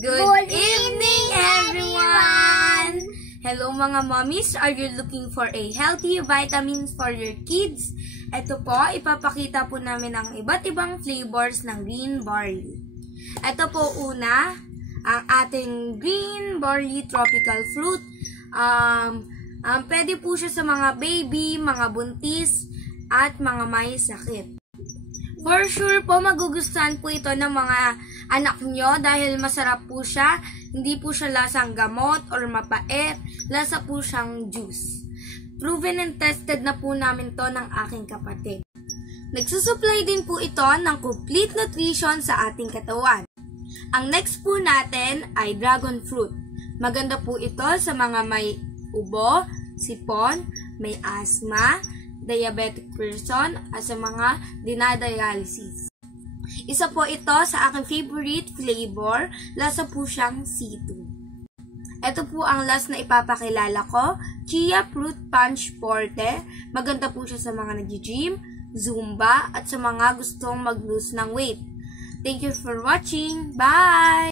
Good evening, everyone! Hello mga mommies, are you looking for a healthy vitamins for your kids? Ito po, ipapakita po namin ang iba't ibang flavors ng green barley. Ito po una, ang ating green barley tropical fruit. Pwede po siya sa mga baby, mga buntis, at mga may sakit. For sure po, magugustuhan po ito ng mga anak nyo dahil masarap po siya. Hindi po siya lasang gamot or mapait. Lasa po siyang juice. Proven and tested na po namin to ng aking kapatid. Nagsusupply din po ito ng complete nutrition sa ating katawan. Ang next po natin ay dragon fruit. Maganda po ito sa mga may ubo, sipon, may asthma, diabetic person, at sa mga dinadialysis. Isa po ito sa aking favorite flavor, lasa po siyang C2. Ito po ang last na ipapakilala ko, Chia Fruit Punch Forte. Maganda po siya sa mga nag-gym, Zumba, at sa mga gustong mag-lose ng weight. Thank you for watching. Bye!